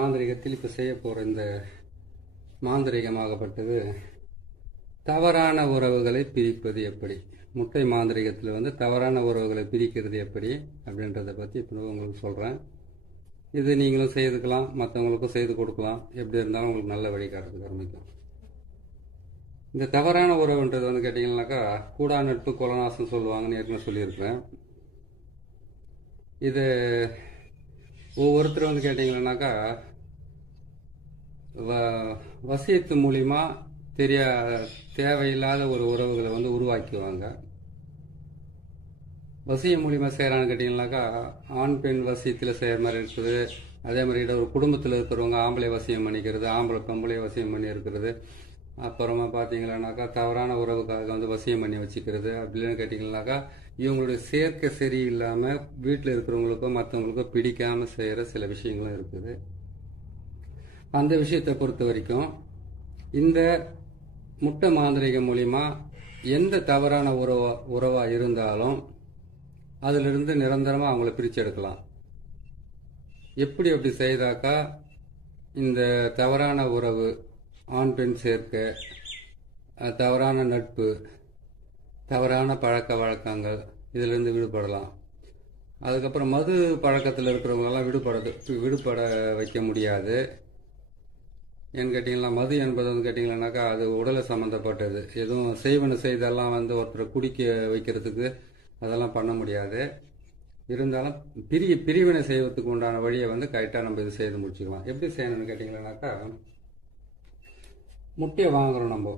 மாந்திரிகத்தில் இப்போ செய்ய போகிற இந்த மாந்திரிகமாகப்பட்டது தவறான உறவுகளை பிரிப்பது எப்படி. முட்டை மாந்திரிகத்தில் வந்து தவறான உறவுகளை பிரிக்கிறது எப்படி அப்படின்றத பற்றி இப்போ உங்களுக்கு சொல்கிறேன். இது நீங்களும் செய்துக்கலாம், மற்றவங்களுக்கும் செய்து கொடுக்கலாம். எப்படி இருந்தாலும் உங்களுக்கு நல்ல வழிகாட்டுறதுக்கு ஆரம்பிக்கும். இந்த தவறான உறவுன்றது வந்து கேட்டிங்கன்னாக்கா கூடா நட்பு கொலநாசம் சொல்லுவாங்கன்னு ஏற்கனவே சொல்லியிருக்கிறேன். இது ஒவ்வொருத்தர் வந்து கேட்டிங்கன்னாக்கா வசியத்து மூலிமா தேவையில்லாத ஒரு உறவுகளை வந்து உருவாக்கிடுவாங்க. வசியம் மூலிமா செய்கிறான்னு கேட்டிங்கனாக்கா ஆண் பெண் வசியத்தில் செய்கிற மாதிரி இருக்குது. அதே மாதிரி ஒரு குடும்பத்தில் இருக்கிறவங்க ஆம்பளை வசியம் பண்ணிக்கிறது, ஆம்பளை பொம்பளை வசியம் பண்ணி இருக்கிறது. அப்புறமா பார்த்தீங்கன்னாக்கா தவறான உறவுக்காக வந்து வசியம் பண்ணி வச்சுக்கிறது. அப்படின்னு கேட்டிங்கனாக்கா இவங்களுடைய சேர்க்கை சரியில்லாமல் வீட்டில் இருக்கிறவங்களுக்கோ மற்றவங்களுக்கோ பிடிக்காமல் செய்கிற சில விஷயங்களும் இருக்குது. அந்த விஷயத்தை பொறுத்த வரைக்கும் இந்த முட்டை மாந்திரிகம் மூலிமா எந்த தவறான உறவாக இருந்தாலும் அதிலிருந்து நிரந்தரமாக அவங்கள பிரித்து எடுக்கலாம். அப்படி செய்தாக்கா இந்த தவறான உறவு, ஆண் பெண் சேர்க்கை, தவறான நட்பு, தவறான பழக்க வழக்கங்கள் இதிலிருந்து விடுபடலாம். அதுக்கப்புறம் மது பழக்கத்தில் இருக்கிறவங்கெல்லாம் விடுபட வைக்க முடியாது. ஏன்னு கேட்டிங்கன்னா மது என்பது வந்து கேட்டிங்கன்னாக்கா அது உடலை சம்மந்தப்பட்டது. எதுவும் செய்வன செய்தெல்லாம் வந்து ஒருத்தரை குடிக்க வைக்கிறதுக்கு அதெல்லாம் பண்ண முடியாது. இருந்தாலும் பிரிவினை செய்வதற்கு உண்டான வழியை வந்து கரெக்டாக நம்ம இது செய்து முடிச்சுக்கலாம். எப்படி செய்யணும்னு கேட்டிங்கன்னாக்கா முட்டையை வாங்குகிறோம். நம்ம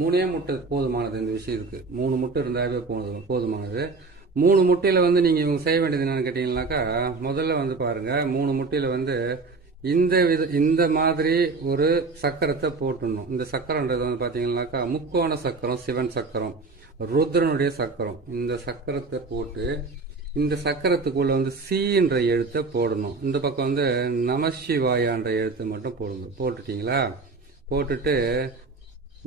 3 முட்டை போதுமானது. இந்த விஷயத்துக்கு 3 முட்டை இருந்தாவே போதுமானது. 3 முட்டையில் வந்து நீங்கள் இவங்க செய்ய வேண்டியது என்னென்னு கேட்டிங்கனாக்கா முதல்ல வந்து பாருங்கள், 3 முட்டையில் வந்து இந்த மாதிரி ஒரு சக்கரத்தை போட்டுடணும். இந்த சக்கரன்றது வந்து பார்த்தீங்கன்னாக்கா முக்கோண சக்கரம், சிவன் சக்கரம், ருத்ரனுடைய சக்கரம். இந்த சக்கரத்தை போட்டு இந்த சக்கரத்துக்குள்ள வந்து சீன்ற எழுத்தை போடணும். இந்த பக்கம் வந்து நமசிவாயான்ற எழுத்தை மட்டும் போட்டுட்டீங்களா? போட்டுட்டு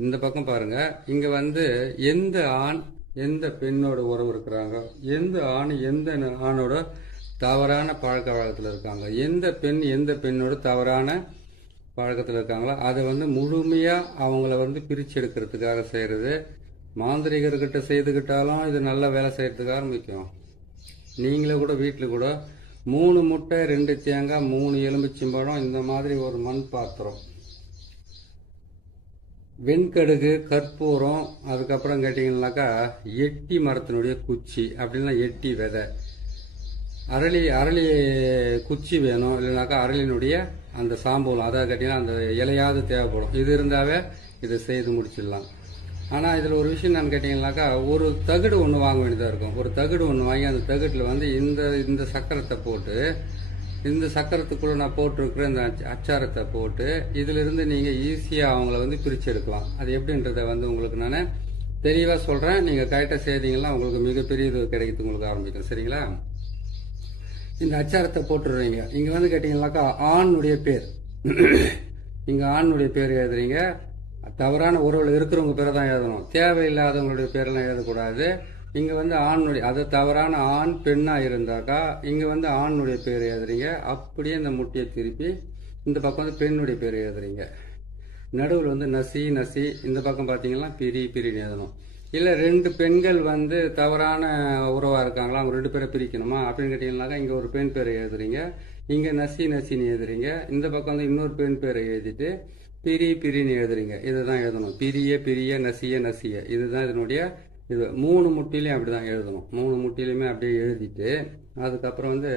இந்த பக்கம் பாருங்க, இங்க வந்து எந்த ஆண் எந்த பெண்ணோட உறவு இருக்கிறாங்க, எந்த ஆண் எந்த ஆணோட தவறான பழக்க வழக்கத்தில் இருக்காங்க, எந்த பெண் எந்த பெண்ணோட தவறான பழக்கத்தில் இருக்காங்களோ அதை வந்து முழுமையாக அவங்கள வந்து பிரித்து எடுக்கிறதுக்காக செய்கிறது. மாந்திரிகர்கிட்ட செய்துக்கிட்டாலும் இது நல்ல வேலை செய்கிறதுக்கு ஆரம்பிக்கும். நீங்களே கூட வீட்டில் கூட 3 முட்டை, 2 தேங்காய், 3 எலுமிச்சம்பழம், இந்த மாதிரி ஒரு மண் பாத்திரம், வெண்கடுகு, கற்பூரம், அதுக்கப்புறம் கேட்டிங்கன்னாக்கா எட்டி மரத்தினுடைய குச்சி, அப்படின்னா எட்டி விதை, அரளி குச்சி வேணும். இல்லைனாக்கா அரளினுடைய அந்த சாம்பூலம், அதாவது கேட்டிங்கன்னா அந்த இலையாவது தேவைப்படும். இது இருந்தாவே இதை செய்து முடிச்சிடலாம். ஆனால் இதில் ஒரு விஷயம் என்னன்னு கேட்டிங்கனாக்கா ஒரு தகடு ஒன்று வாங்க வேண்டியதாக இருக்கும். ஒரு தகடு ஒன்று வாங்கி அந்த தகட்டில் வந்து இந்த சக்கரத்தை போட்டு, இந்த சக்கரத்துக்குள்ளே நான் போட்டிருக்கிற இந்த அச்சாரத்தை போட்டு இதிலிருந்து நீங்கள் ஈஸியாக அவங்கள வந்து பிரித்து எடுக்கலாம். அது எப்படின்றத வந்து உங்களுக்கு நான் தெளிவாக சொல்கிறேன். நீங்கள் கரெக்டாக செய்தீங்கன்னா உங்களுக்கு மிகப்பெரிய இது கிடைக்கிறது உங்களுக்கு ஆரம்பிக்கும். சரிங்களா? இந்த அச்சாரத்தை போட்டுடுறீங்க. இங்கே வந்து கேட்டிங்கனாக்கா ஆணுடைய பேர், இங்கே ஆணுடைய பேர் எழுதுறீங்க. தவறான உறவில் இருக்கிறவங்க பேரை தான் எழுதணும், தேவையில்லாதவங்களுடைய பேரெல்லாம் எழுதக்கூடாது. இங்கே வந்து ஆணுடைய, அது தவறான ஆண் பெண்ணாக இருந்தாக்கா இங்கே வந்து ஆணுடைய பேர் எழுதுறீங்க. அப்படியே இந்த முட்டையை திருப்பி இந்த பக்கம் வந்து பெண்ணுடைய பேர் எழுதுறீங்க. நடுவில் வந்து நசி, இந்த பக்கம் பார்த்தீங்கன்னா பிரின்னு எழுதணும். இல்லை 2 பெண்கள் வந்து தவறான உறவாக இருக்காங்களா, அவங்க 2 பேரை பிரிக்கணுமா அப்படின்னு கேட்டிங்கன்னாக்கா இங்கே ஒரு பெண் பேரை எழுதுறீங்க, இங்கே நசின்னு எழுதுறீங்க. இந்த பக்கம் வந்து இன்னொரு பெண் பேரை எழுதிட்டு பிரின்னு எழுதுறீங்க. இதுதான் எழுதணும். பிரிய நசிய இதுதான் இதனுடைய இது. 3 முட்டையிலையும் அப்படி தான் எழுதணும். 3 முட்டையிலையுமே அப்படியே எழுதிட்டு அதுக்கப்புறம் வந்து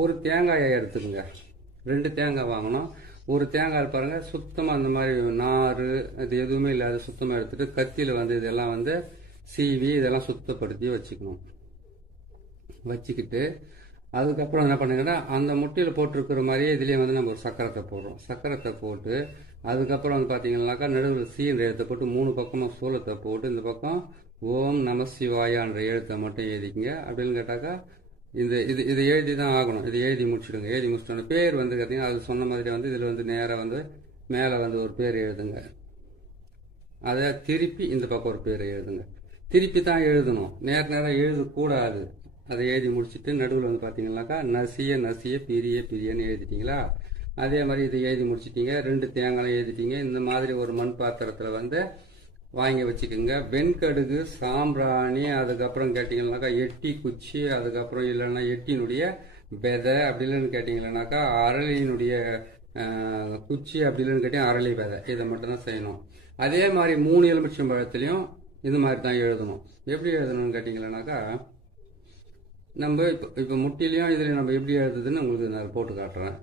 ஒரு தேங்காயை எடுத்துக்கோங்க. 2 தேங்காய் வாங்கணும். ஒரு தேங்காய் பாருங்கள் சுத்தமாக அந்த மாதிரி நார் அது எதுவுமே இல்லாத சுத்தமாக எடுத்துட்டு கத்தியில் வந்து இதெல்லாம் வந்து சீவி இதெல்லாம் சுத்தப்படுத்தி வச்சுக்கிட்டு அதுக்கப்புறம் என்ன பண்ணுங்கன்னா அந்த முட்டையில் போட்டிருக்கிற மாதிரியே இதுலேயே வந்து நம்ம ஒரு சக்கரத்தை போடுறோம். சக்கரத்தை போட்டு அதுக்கப்புறம் வந்து பார்த்தீங்கன்னாக்கா நடுவில் சீன்ற எழுத்தை போட்டு 3 பக்கமும் சூலத்தை போட்டு இந்த பக்கம் ஓம் நம சிவாயான்ற எழுத்தை மட்டும் எழுதிக்கிங்க. அப்படின்னு கேட்டாக்கா இதை எழுதி தான் ஆகணும். இதை எழுதி முடிச்சுடுங்க. எழுதி முடிச்சிட்டோன்னா பேர் வந்து பார்த்தீங்கன்னா அது சொன்ன மாதிரி வந்து இதில் வந்து நேராக வந்து மேலே வந்து ஒரு பேர் எழுதுங்க. அதை திருப்பி இந்த பக்கம் ஒரு பேர் எழுதுங்க. திருப்பி தான் எழுதணும், நேராக எழுதக்கூடாது. அதை எழுதி முடிச்சுட்டு நடுவில் வந்து பார்த்தீங்கன்னாக்கா நசிய பிரியன்னு எழுதிட்டீங்களா? அதே மாதிரி இதை எழுதி முடிச்சிட்டீங்க. 2 தேங்காய் எழுதிட்டீங்க. இந்த மாதிரி ஒரு மண் பாத்திரத்தில் வந்து வாங்கி வச்சுக்கோங்க. வெண்கடுகு, சாம்பிராணி, அதுக்கப்புறம் கேட்டிங்கன்னாக்கா எட்டி குச்சி, அதுக்கப்புறம் இல்லைன்னா எட்டினுடைய விதை, அப்படி இல்லைன்னு கேட்டிங்கன்னாக்கா அரளியினுடைய குச்சி, அப்படி இல்லைன்னு கேட்டிங்கன்னா அரளி விதை. இதை மட்டும்தான் செய்யணும். அதே மாதிரி 3 எலுமிச்சம்பழத்துலையும் இது மாதிரி தான் எழுதணும். எப்படி எழுதணும்னு கேட்டிங்கன்னாக்கா நம்ம இப்போ முட்டிலையும் இதுலையும் நம்ம எப்படி எழுதுதுன்னு உங்களுக்கு நான் போட்டு காட்டுறேன்.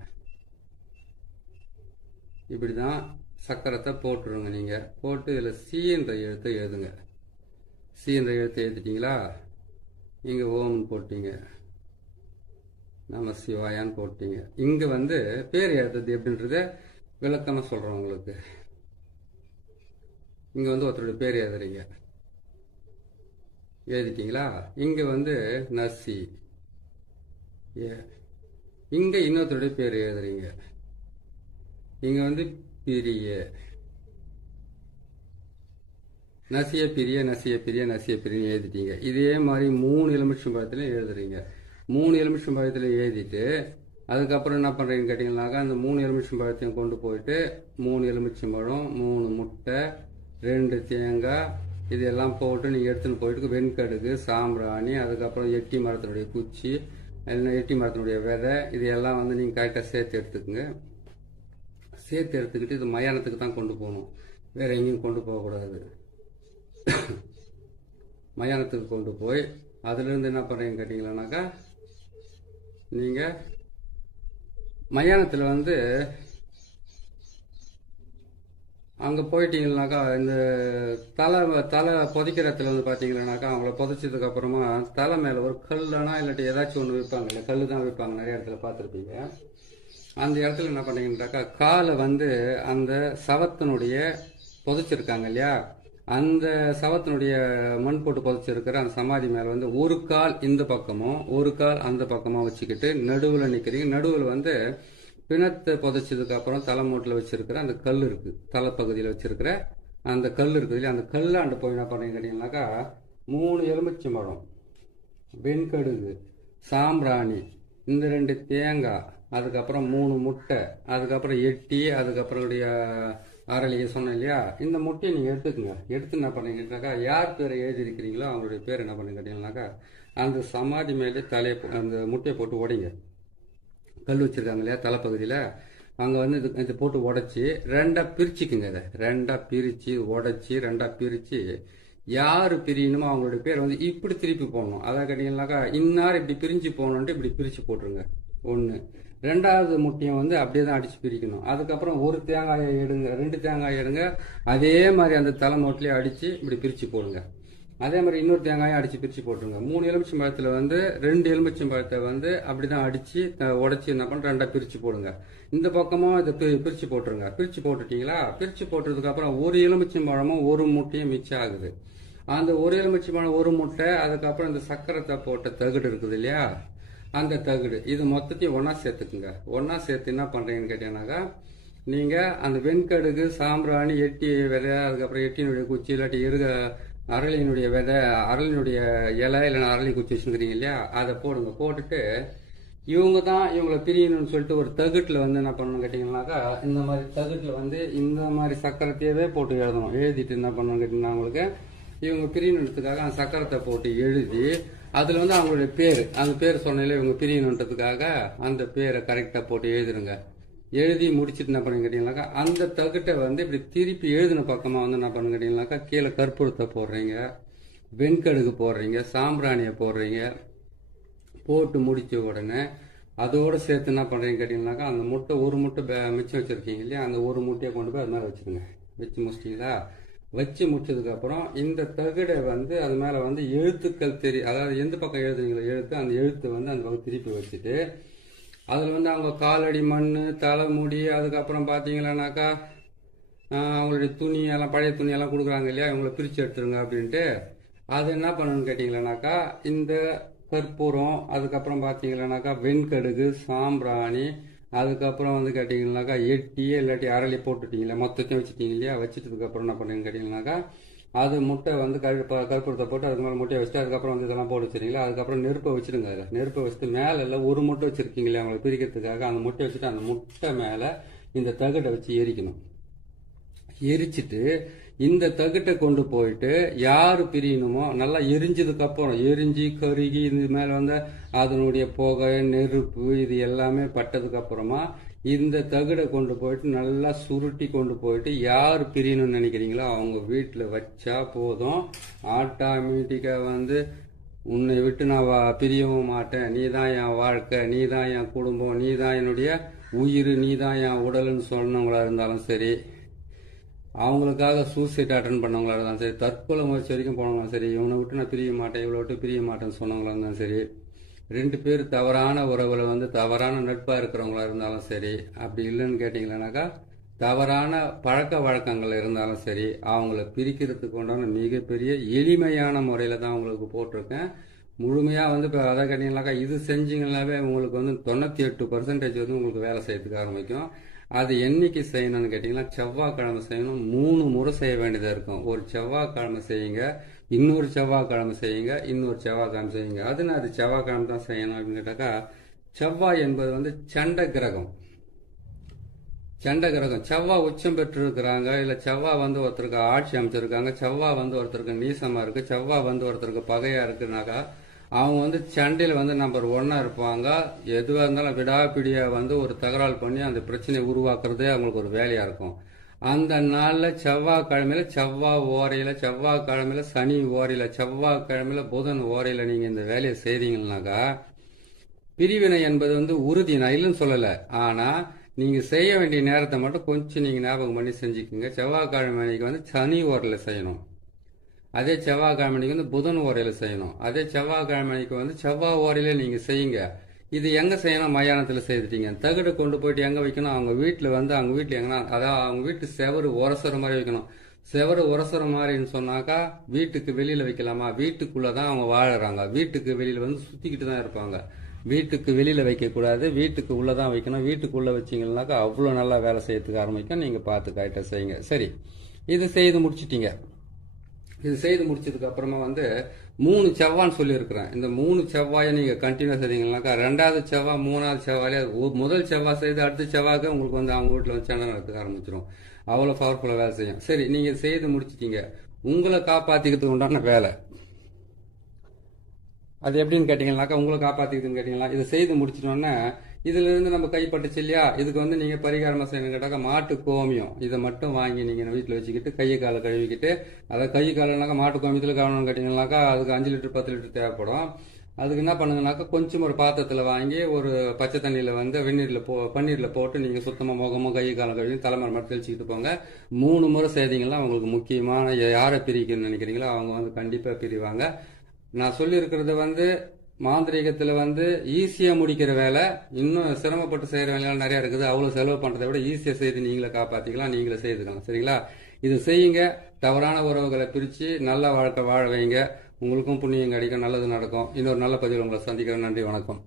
இப்படி தான் சக்கரத்தை போட்டுருங்க. நீங்கள் போட்டு இதில் சீன்ற எழுத்தை எழுதுங்க. சீன்ற எழுத்தை எழுதிட்டீங்களா? இங்கே ஓம்னு போட்டீங்க, நம சிவாயான்னு போட்டீங்க. இங்கே வந்து பேர் எழுதுறது எப்படின்றத விளக்கமாக சொல்கிறோம் உங்களுக்கு. இங்கே வந்து ஒருத்தருடைய பேர் எழுதுறீங்க, எழுதிட்டீங்களா? இங்கே வந்து நசி, இங்கே இன்னொருத்தருடைய பேர் எழுதுறீங்க. இங்கே வந்து பிரிய, நசிய பிரிய, நசிய பிரிய, நசிய பிரிய எழுதிட்டீங்க. இதே மாதிரி 3 எலுமிச்சம்பழத்துலையும் எழுதுறீங்க. 3 எலுமிச்சம்பழத்துலையும் எழுதிட்டு அதுக்கப்புறம் என்ன பண்ணுறீங்கன்னு கேட்டிங்கன்னாக்கா அந்த 3 எலுமிச்சம்பழத்தையும் கொண்டு போயிட்டு 3 எலுமிச்சம்பழம், 3 முட்டை, 2 தேங்காய், இதெல்லாம் போட்டு நீங்கள் எடுத்துன்னு போயிட்டு வெண்கடுகு, சாம்பிராணி, அதுக்கப்புறம் எட்டி மரத்தினுடைய குச்சி, இல்லைன்னா எட்டி மரத்தினுடைய விதை, இதையெல்லாம் வந்து நீங்கள் கரெக்டாக சேர்த்து எடுத்துக்கோங்க. சேர்த்து எடுத்துக்கிட்டு இது மயானத்துக்கு தான் கொண்டு போகணும், வேறு எங்கேயும் கொண்டு போகக்கூடாது. மயானத்துக்கு கொண்டு போய் அதுலேருந்து என்ன பண்ணுறீங்கன்னு கேட்டிங்களானாக்கா நீங்கள் மயானத்தில் வந்து அங்கே போயிட்டீங்கன்னாக்கா இந்த தலை புதைக்கிறத்துல வந்து பார்த்தீங்கன்னாக்கா அவங்கள புதைச்சதுக்கு அப்புறமா தலை மேலே ஒரு கல்லுனா இல்லாட்டி ஏதாச்சும் ஒன்று வைப்பாங்க. இல்லை கல் தான் வைப்பாங்க, நிறைய இடத்துல பார்த்துருப்பீங்க. அந்த இடத்துல என்ன பண்ணீங்கன்னாக்கா காலை வந்து அந்த சவத்தினுடைய புதைச்சிருக்காங்க இல்லையா, அந்த சவத்தினுடைய மண் போட்டு புதைச்சிருக்கிற அந்த சமாதி மேலே வந்து ஒரு கால் இந்த பக்கமும் ஒரு கால் அந்த பக்கமாக வச்சுக்கிட்டு நடுவில் நிற்கிறீங்க. நடுவில் வந்து பிணத்தை புதைச்சதுக்கு அப்புறம் தலைமூட்டில் வச்சிருக்கிற அந்த கல் இருக்கு, தலைப்பகுதியில் வச்சிருக்கிற அந்த கல் இருக்குது இல்லையா, அந்த கல்லாண்டு போய் என்ன பண்ணீங்க கேட்டீங்கன்னாக்கா 3 எலுமிச்சம்பழம், வெண்கடுகு, சாம்பிராணி, இந்த 2 தேங்காய், அதுக்கப்புறம் 3 முட்டை, அதுக்கப்புறம் எட்டி, அதுக்கப்புறம் அரளியை சொன்னேன் இல்லையா, இந்த முட்டையை நீங்கள் எடுத்துக்கோங்க. எடுத்து என்ன பண்ணீங்கன்னாக்கா யார் பேரை எழுதியிருக்கிறீங்களோ அவங்களுடைய பேர் என்ன பண்ணி கேட்டீங்கன்னாக்கா அந்த சமாதி மேலே அந்த முட்டையை போட்டு உடைங்க. கல் வச்சுருக்காங்க இல்லையா தலைப்பகுதியில், அங்கே வந்து இது போட்டு உடச்சி 2ஆக பிரிச்சுக்குங்க. இதை 2ஆக பிரித்து உடச்சி 2ஆக பிரித்து யார் பிரியணுமோ அவங்களுடைய பேர் வந்து இப்படி திருப்பி போடணும். அதான் கேட்டிங்கன்னாக்கா இன்னார் இப்படி பிரிஞ்சு போகணுன்ட்டு இப்படி பிரித்து போட்டுருங்க. 1. 2வது முட்டையும் வந்து அப்படியே தான் அடித்து பிரிக்கணும். அதுக்கப்புறம் 1 தேங்காயை எடுங்க, 2 தேங்காயை எடுங்க, அதே மாதிரி அந்த தலைமூட்டிலே அடித்து இப்படி பிரித்து போடுங்க. அதே மாதிரி இன்னொரு தேங்காயும் அடித்து பிரித்து போட்டுருங்க. 3 எலுமிச்சம்பழத்தில் வந்து 2 எலுமிச்சம்பழத்தை வந்து அப்படி தான் அடித்து உடச்சி என்ன பண்ண 2ஆக பிரித்து போடுங்க. இந்த பக்கமும் இதை பிரித்து போட்டுருங்க. பிரித்து போட்டுட்டீங்களா? பிரித்து போட்டதுக்கப்புறம் 1 எலுமிச்சம்பழமும் 1 முட்டையும் மிச்சம் ஆகுது. அந்த 1 எலுமிச்சம்பழம் 1 முட்டை, அதுக்கப்புறம் இந்த சக்கரத்தை போட்ட தகுடு இருக்குது இல்லையா, அந்த தகுடு, இது மொத்தத்தையும் ஒன்றா சேர்த்துக்குங்க. ஒன்றா சேர்த்து என்ன பண்ணுறீங்கன்னு கேட்டீங்கன்னாக்கா நீங்கள் அந்த வெண்கடுகு, சாம்பிராணி, எட்டி விதை, அதுக்கப்புறம் எட்டியினுடைய குச்சி இல்லாட்டி அரளியினுடைய விதை, அரளியினுடைய இலை இல்லைன்னா அரளி குச்சி வச்சுருக்கிறீங்க இல்லையா, அதை போடுங்க. போட்டுட்டு இவங்க தான் இவங்களை பிரியணும்னு சொல்லிட்டு ஒரு தகுட்டில் வந்து என்ன பண்ணணும்னு கேட்டிங்கன்னாக்கா இந்த மாதிரி தகுட்டில் வந்து இந்த மாதிரி சக்கரத்தையவே போட்டு எழுதணும். எழுதிட்டு என்ன பண்ணணும்னு கேட்டிங்கன்னா அவங்களுக்கு இவங்க பிரியணுன்றதுக்காக அந்த சக்கரத்தை போட்டு எழுதி அதில் வந்து அவங்களுடைய பேர், அந்த பேர் சொன்னதில் இவங்க பிரியணுன்றதுக்காக அந்த பேரை கரெக்டாக போட்டு எழுதிருங்க. எழுதி முடிச்சுட்டு என்ன பண்ணு கேட்டிங்கனாக்கா அந்த தகுட்டை வந்து இப்படி திருப்பி எழுதின பக்கமாக வந்து என்ன பண்ணு கேட்டிங்கனாக்கா கீழே கற்பூரத்தை போடுறீங்க, வெண்கடுகு போடுறீங்க, சாம்பிராணியை போடுறீங்க. போட்டு முடித்த உடனே அதோடு சேர்த்து என்ன பண்ணுறீங்க கேட்டிங்கனாக்கா அந்த முட்டை 1 முட்டை மிச்சம் வச்சுருக்கீங்க இல்லையா, அந்த 1 முட்டையை கொண்டு போய் அது மேலே வச்சுருங்க. வச்சு முடிச்சிட்டிங்களா? வச்சு முடிச்சதுக்கப்புறம் இந்த தகுடை வந்து அது மேலே வந்து எழுத்துக்கள் அதாவது எந்த பக்கம் எழுதுறீங்களோ எழுத்து, அந்த எழுத்து வந்து அந்த பக்கம் திருப்பி வச்சுட்டு அதில் வந்து அவங்க காலடி மண், தலைமுடி, அதுக்கப்புறம் பார்த்தீங்களானாக்கா அவங்களுடைய துணியெல்லாம் பழைய துணியெல்லாம் கொடுக்குறாங்க இல்லையா, இவங்களை பிரித்து எடுத்துருங்க அப்படின்ட்டு. அது என்ன பண்ணணும்னு கேட்டிங்களானாக்கா இந்த கற்பூரம், அதுக்கப்புறம் பார்த்தீங்களானாக்கா வெண்கடுகு, சாம்பிராணி, அதுக்கப்புறம் வந்து கேட்டிங்கனாக்கா எட்டி இல்லாட்டி அரளி போட்டுட்டீங்களா மொத்தத்தையும் வச்சுட்டீங்க இல்லையா, வச்சுட்டதுக்கப்புறம் என்ன பண்ணுறீங்கன்னு கேட்டிங்கனாக்கா அது முட்டை வந்து கற்பூரத்தை போட்டு அதுக்கு மேலே முட்டையை வச்சுட்டு அதுக்கப்புறம் வந்து இதெல்லாம் போட்டு வச்சிருக்கீங்களா, அதுக்கப்புறம் நெருப்பை வச்சுடுங்க. அதில் நெருப்பை வச்சுட்டு மேலே எல்லாம் ஒரு முட்டை வச்சிருக்கீங்களே அவங்களை பிரிக்கிறதுக்காக அந்த முட்டையை வச்சுட்டு அந்த முட்டை மேலே இந்த தகட்டை வச்சு எரிக்கணும். எரிச்சிட்டு இந்த தகட்டை கொண்டு போயிட்டு யாரு பிரியணுமோ நல்லா எரிஞ்சதுக்கு அப்புறம் எரிஞ்சு கருகி இது மேல வந்து அதனுடைய புகை நெருப்பு இது எல்லாமே பட்டதுக்கு அப்புறமா இந்த தகடை கொண்டு போயிட்டு நல்லா சுருட்டி கொண்டு போயிட்டு யார் பிரியணும்னு நினைக்கிறீங்களோ அவங்க வீட்டில் வச்சா போதும். ஆட்டோமேட்டிக்காக வந்து உன்னை விட்டு நான் பிரியவும் மாட்டேன், நீ தான் என் வாழ்க்கை, நீ தான் என் குடும்பம், நீ தான் என்னுடைய உயிர், நீ தான் என் உடல்னு சொன்னவங்களா இருந்தாலும் சரி, அவங்களுக்காக சூசைட் அட்டன் பண்ணவங்களா இருந்தாலும் சரி, தற்கொலை முயற்சி வரைக்கும் போனவங்களும் சரி, இவனை விட்டு நான் பிரிய மாட்டேன் இவளை விட்டு பிரிய மாட்டேன்னு சொன்னவங்களா இருந்தாலும் சரி, 2 பேர் தவறான உறவுல வந்து தவறான நட்பாக இருக்கிறவங்களா இருந்தாலும் சரி, அப்படி இல்லைன்னு கேட்டிங்களானாக்கா தவறான பழக்க வழக்கங்கள் இருந்தாலும் சரி, அவங்கள பிரிக்கிறதுக்கு உண்டான மிகப்பெரிய எளிமையான முறையில் தான் உங்களுக்கு போட்டிருக்கேன். முழுமையாக வந்து இப்போ அதை கேட்டிங்கனாக்கா இது செஞ்சிங்கனாவே உங்களுக்கு வந்து 98% வந்து உங்களுக்கு வேலை செய்யறதுக்கு ஆரம்பிக்கும். அது என்னைக்கு செய்யணும்னு கேட்டிங்கன்னா செவ்வாய்க்கிழமை செய்யணும். 3 முறை செய்ய வேண்டியதாக இருக்கும். ஒரு செவ்வாய்க்கிழமை செய்யுங்க, இன்னொரு செவ்வாய்க்கிழமை செய்யுங்க, இன்னொரு செவ்வாய்க்கிழமை செய்யுங்க. அது செவ்வாய்க்கிழமை தான் செய்யணும் அப்படின்னு கேட்டாக்கா, செவ்வாய் என்பது வந்து சண்ட கிரகம். செவ்வாய் உச்சம் பெற்று இருக்கிறாங்க, இல்லை செவ்வாய் வந்து ஒருத்தருக்கு ஆட்சி அமைச்சிருக்காங்க, செவ்வாய் வந்து ஒருத்தருக்கு நீசமா இருக்கு, செவ்வாய் வந்து ஒருத்தருக்கு பகையா இருக்குனாக்கா அவங்க வந்து சண்டையில் வந்து நம்பர் 1 இருப்பாங்க. எதுவாக இருந்தாலும் விடாப்பிடியாக வந்து ஒரு தகராறு பண்ணி அந்த பிரச்சனையை உருவாக்குறதே அவங்களுக்கு ஒரு வேலையாக இருக்கும். அந்த நாளில் செவ்வாய்க்கிழமையில செவ்வாய் ஓரையில், செவ்வாய்க்கிழமையில சனி ஓரையில், செவ்வாய்க்கிழமையில புதன் ஓரையில் நீங்கள் இந்த வேலையை செய்தீங்கன்னாக்கா பிரிவினை என்பது வந்து உறுதி. நான் இல்லைன்னு சொல்லலை, ஆனால் நீங்கள் செய்ய வேண்டிய நேரத்தை மட்டும் கொஞ்சம் நீங்கள் ஞாபகம் பண்ணி செஞ்சுக்கோங்க. செவ்வாய்க்கிழமைக்கு வந்து சனி ஓரையில் செய்யணும், அதே செவ்வாய்க்கிழமைக்கு வந்து புதன் ஓரையில் செய்யணும், அதே செவ்வாய்க்கிழமைக்கு வந்து செவ்வாய் ஓரையில நீங்கள் செய்யுங்க. இது எங்கே செய்யணும்? மயானத்தில் செய்துட்டீங்க. தகடு கொண்டு போயிட்டு எங்கே வைக்கணும்? அவங்க வீட்டில் வந்து அவங்க வீட்டில் எங்கன்னா அதாவது அவங்க வீட்டு செவரு உரசுற மாதிரி வைக்கணும். செவரு உரசுற மாதிரின்னு சொன்னாக்கா வீட்டுக்கு வெளியில் வைக்கலாமா? வீட்டுக்குள்ளே தான் அவங்க வாழறாங்க, வீட்டுக்கு வெளியில் வந்து சுற்றிக்கிட்டு தான் இருப்பாங்க. வீட்டுக்கு வெளியில் வைக்கக்கூடாது, வீட்டுக்கு உள்ளே தான் வைக்கணும். வீட்டுக்குள்ளே வச்சிங்கன்னாக்கா அவ்வளோ நல்லா வேலை செய்யறதுக்கு ஆரம்பிக்கும். நீங்கள் பார்த்து கரெக்டாக செய்யுங்க. சரி, இது செய்து முடிச்சிட்டீங்க. இது செய்து முடிச்சதுக்கு அப்புறமா வந்து 3 செவ்வான்னு சொல்லியிருக்கிறேன். இந்த 3 செவ்வாயை நீங்கள் கண்டினியூ செய்தீங்கன்னாக்கா 2வது செவ்வாய் 3வது செவ்வாயிலே முதல் செவ்வாய் செய்து அடுத்த செவ்வாய்க்கு உங்களுக்கு வந்து அவங்க வீட்டில் வந்து சண்டை நடத்துக்க ஆரம்பிச்சிடும். அவ்வளோ பவர்ஃபுல்லாக வேலை செய்யும். சரி, நீங்கள் செய்து முடிச்சிட்டீங்க. உங்களை காப்பாற்றிக்கிறதுக்கு உண்டான வேலை அது எப்படின்னு கேட்டீங்கன்னாக்கா, உங்களை காப்பாற்றிக்கிறதுன்னு கேட்டீங்களா, இதை செய்து முடிச்சிட்டோன்னா இதுல இருந்து நம்ம கைப்பட்டுச்சு இல்லையா, இதுக்கு வந்து நீங்க பரிகாரமா செய்யணும் கேட்டாக்கா மாட்டு கோமியம் இதை மட்டும் வாங்கி நீங்க வீட்டில் வச்சுக்கிட்டு கையை காலை கழுவிக்கிட்டு, அதை கை காலனாக்கா மாட்டு கோமியத்தில் கவனம் கேட்டீங்கன்னாக்கா அதுக்கு 5 லிட்டர் 10 லிட்டர் தேவைப்படும். அதுக்கு என்ன பண்ணுங்கனாக்கா கொஞ்சம் ஒரு பாத்திரத்தில் வாங்கி ஒரு பச்சை தண்ணியில் வந்து பன்னீரில் போட்டு நீங்கள் சுத்தமாக முகமும் கை காலம் கழுவி தலைமுறை மட்டும் தெளிச்சுக்கிட்டு போங்க. 3 முறை செய்தீங்கன்னா உங்களுக்கு முக்கியமான யாரை பிரிக்கணும்னு நினைக்கிறீங்களோ அவங்க வந்து கண்டிப்பாக பிரிவாங்க. நான் சொல்லியிருக்கிறது வந்து மாந்திரீகத்தில் வந்து ஈஸியாக முடிக்கிற வேலை, இன்னும் சிரமப்பட்டு செய்கிற வேலையெல்லாம் நிறையா இருக்குது. அவ்வளோ செலவு பண்ணுறதை விட ஈஸியாக செய்து நீங்களே காப்பாற்றிக்கலாம், நீங்களே செய்துக்கலாம். சரிங்களா, இது செய்யுங்க. தவறான உறவுகளை பிரித்து நல்ல வாழ்க்கை வாழ வைங்க. உங்களுக்கும் புண்ணியம் கிடைக்கும், நல்லது நடக்கும். இன்னொரு நல்ல பதிவில் உங்களை சந்திக்கிறேன். நன்றி, வணக்கம்.